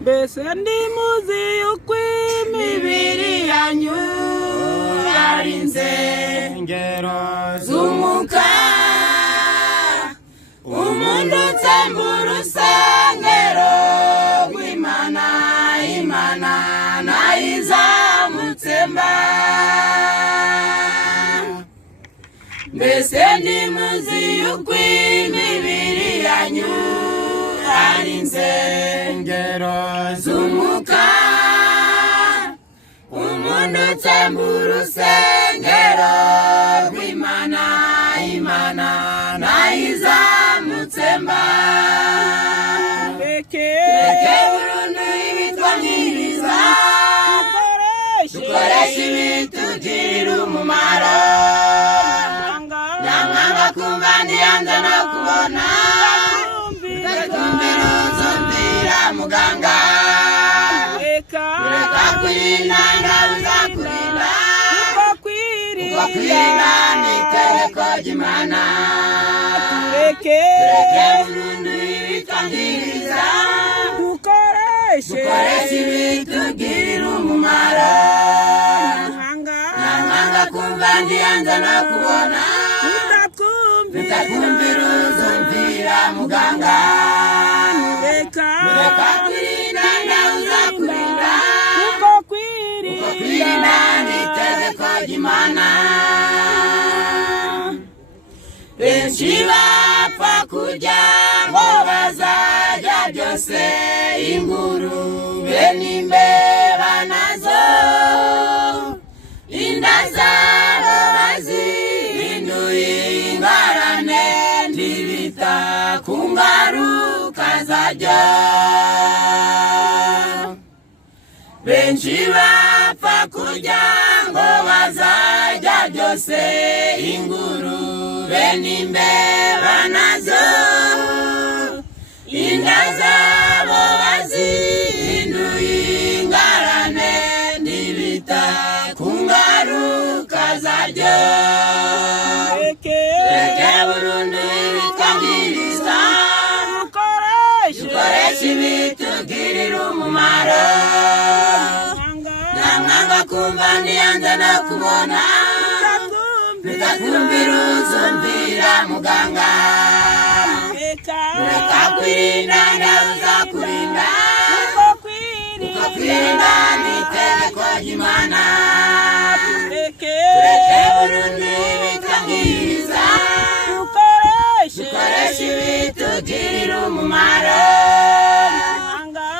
mbese ndimuzi yuko imibiri yanyu ari insengero z'umwuka, umuntu utsemba urusengero rw'Imana, Imana nayo izamutsemba. Mbese ndimuzi yuko imibiri yanyu ari insengero z'umwuka, umuntu utsemba urusengero rw'Imana, Imana nayo izamutsemba. Reke burundu ibitwangiriza, dukoreshe ibitugirira umumaro. Nyamwanga kumva ndiyanze no kubona, ndakumvira uzumvira muganga. Reka kwirinda ndabuzakurinda, kuko kwirinda ni itegeko ry'Imana. Tureke burundu ibitwangiriza, dukoreshe ibitugirira umumaro. Nyamwanga kumva ndiyanze no kubona, ndakumvira uzumvira muganga. Reka kwirinda ndabuzakurinda, kuko kwirinda ni itegeko ry'Imana. Benshi bapfa kugira ngo bazarya byose, ingurube n'imbeba nazo inda zabo bazihinduye ingarane, ntibita ku ngaruka zaryo. Benshi bapfa kugira ngo bazarya byose, ingurube n'imbeba nazo inda zabo bazihinduye ingarane, ntibita ku ngaruka zaryo. Reke burundu ibitwangiriza, dukoreshe ibitugirira umumaro. Nyamwanga kumva ndiyanze no kubona, ndakumvira uzumvira muganga. Reka kwirinda ndabuzakurinda, kuko kwirinda ni itegeko ry'Imana. Tureke burundu ibitwangiriza, dukoreshe ibitugirira umumaro.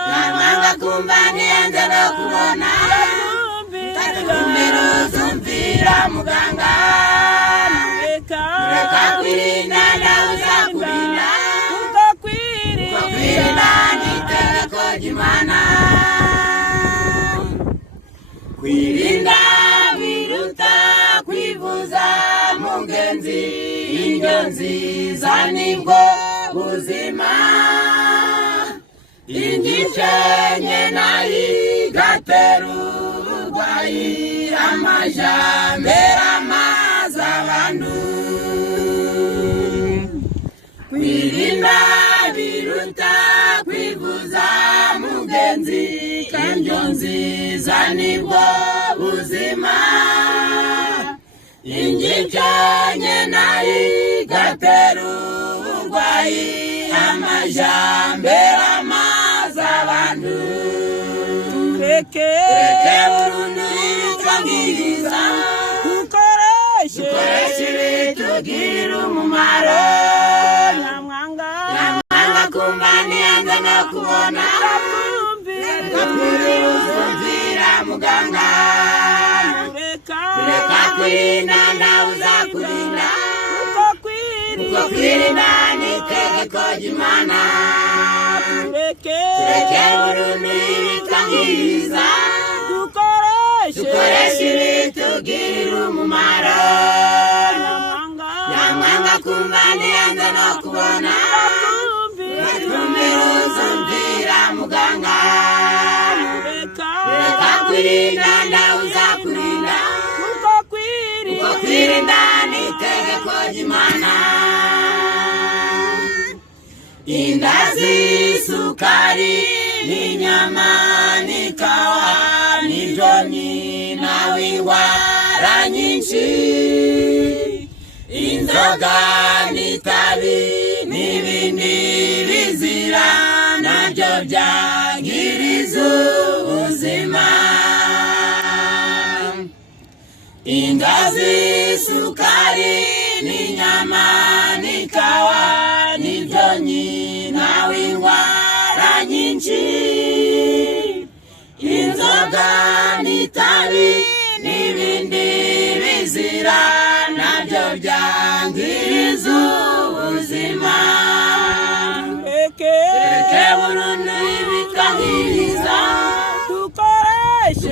Nyamwanga kumva ndiyanze no kubona, ndakumvira uzumvira muganga. Reka kwirinda ndabuzakurinda, kuko kwirinda ni itegeko ry'Imana. Kwirinda biruta kwivuza mugenzi, indyo nziza nibwo buzima. Ingicenye nayo igatera uburwayi, amajambere amaza abantu. Kwirinda biruta kwivuza mugenzi, indyo nziza nibwo buzima. Ingicenye nayo igatera uburwayi, amajambere amaza abantu. Tureke burundu ibitwangiriza, dukoreshe ibitugirira umumaro. Nyamwanga kumva ndiyanze no kubona, ndakumvira uzumvira muganga. Reka kwirinda ndabuzakurinda, kuko kwirinda ni itegeko ry'Imana. Tureke burundu ibitwangiriza, dukoreshe ibitugirira umumaro. Nyamwanga kumva ndiyanze no kubona, ndakumvira uzumvira muganga. Reka kwirinda ndabuzakurinda, kuko kwirinda ni itegeko ry'Imana. Inda z'isukari n'inyama indwara nyinshi. Inzoga n'itabi n'ibindi bizira nabyo byangiriza ubuzima. Inda z'isukari n'inyama n'ikawa nibyo nyina w'indwara nyinshi. Inzoga n'itabi n'ibindi bizira nabyo byangiriza ubuzima. Reke burundu ibitwangiriza, dukoreshe